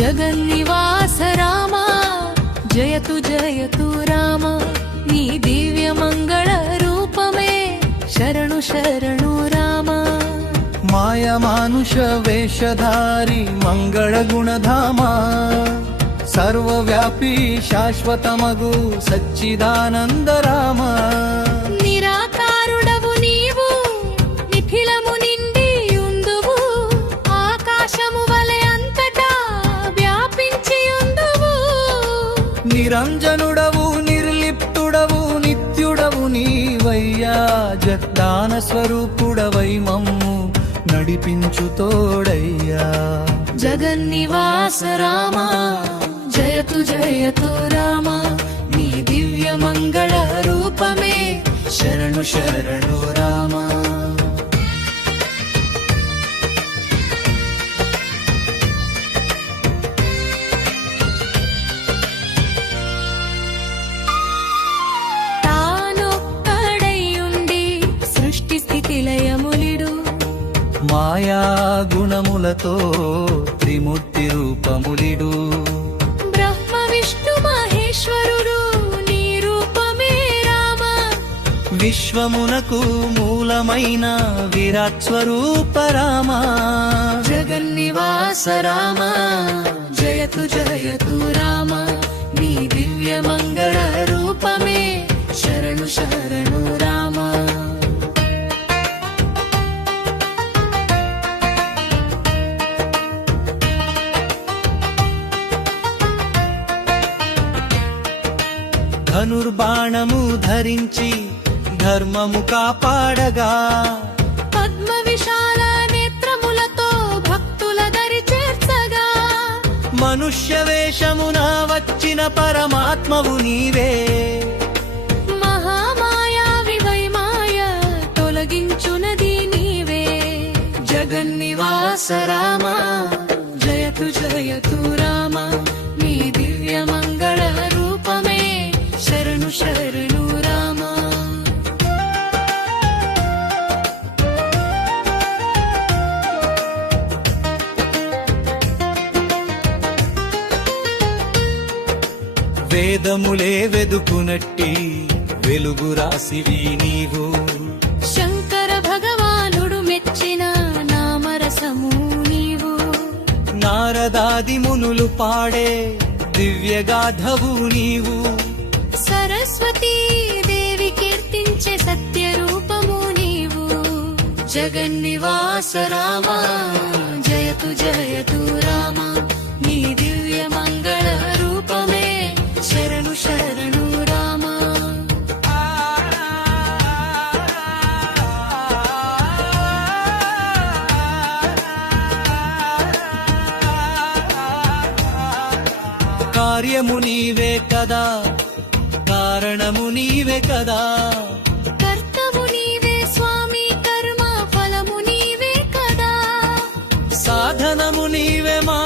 జగన్నివాస రామ జయతు జయతు రామ నీ దివ్య మంగళ రూపమే శరణు శరణు రామ మాయ మానుష వేషధారి మంగళ గుణధామ సర్వవ్యాపీ శాశ్వతమగు సచ్చిదానంద రామ నిరాకారుడవు నీవు నిఖిలము నిండి ఉందువు ఆకాశము వలె అంతటా వ్యాపించి ఉందువు నిరంజనుడవు నిర్లిప్తుడవు నిత్యుడవు నీవయ్యా జగదాన స్వరూపుడవై మమ్ము నడిపించు తోడయ్యా జగన్నివాస రామ జయతు జయతు రామ నీ దివ్య మంగళ రూపమే శరణు శరణు రామ తానొక్కడైయుండి సృష్టి స్థితి లయములిడు మాయా గుణములతో త్రిమూర్తి రూపములిడు బ్రహ్మ విష్ణు మహేశ్వరుడు నీ రూపమే రామ విశ్వమునకు మూలమైన విరాట్ స్వరూప రామ జగన్నివాస రామ జయతు జయతు రామ నీ దివ్య మంగళ రూపమే శరణు శరణు రామ ధనుర్బాణము ధరించి ధర్మము కాపాడగా పద్మ విశాల నేత్రములతో భక్తుల దరి చేర్చగా మనుష్య వేషమున వచ్చిన పరమాత్మవు నీవే మహామాయా వివైమాయ తొలగించునది నీవే జగన్నివాస రామ జయతు జయతు రామ నీ దివ్య మంగళ రూపమే శరణు శరణు రామ వేదములే వెదుకునట్టి వెలుగు రాసివి నీవు శంకర భగవానుడు మెచ్చిన నామరసము నీవు నారదాది మునులు పాడే దివ్యగాధవు నీవు సరస్వతీ దేవి కీర్తించే సత్య రూపము నీవు జగన్నివాస రామ జయతు జయతు రామ నీ దివ్య మంగళ రూపమే శరణు శరణు రామ కార్యము నీవే కదా కారణము నీవే కదా కర్తవు నీవే స్వామి కర్మ ఫలము నీవే కదా సాధనము నీవే మా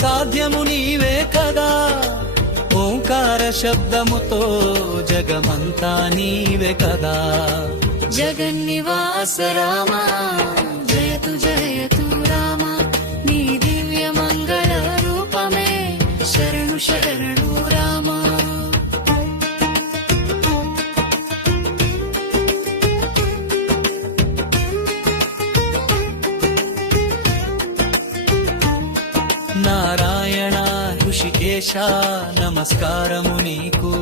సాధ్యము నీవే కదా ఓంకార శబ్దముతో జగమంతా నీవే కదా జగన్నివాస రామ జయతు జయతు రామ నీ దివ్య మంగళ రూపమే శరణు శరణు రామ నారాయణ ఋషికేశ నమస్కారము నీకు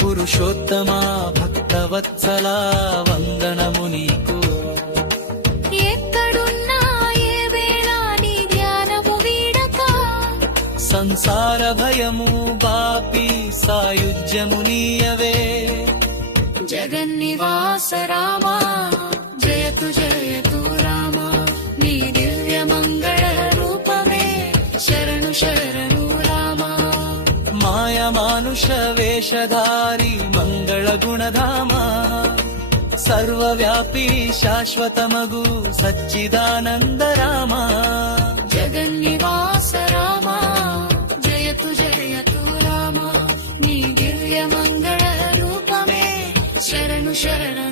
పురుషోత్తమ భక్తవత్సల వందనము నీకు ఎక్కడున్నా ఏ వేళ నీ ధ్యానము వీడక సంసార భయము బాపి సాయుధ్యము నీయవే జగన్నివాస రామ జయతు జయతు రామ నీ దివ్య మంగళ రూపమే శరణు శరణు రామ మాయ మానుష వేషధారి మంగళ గుణధామ సర్వవ్యాపీ శాశ్వతమగు సచ్చిదానంద రామ జగన్నివాస రామ జయతు జయతు రామ నీ దివ్య మంగళ రూపమే శరణు శరణు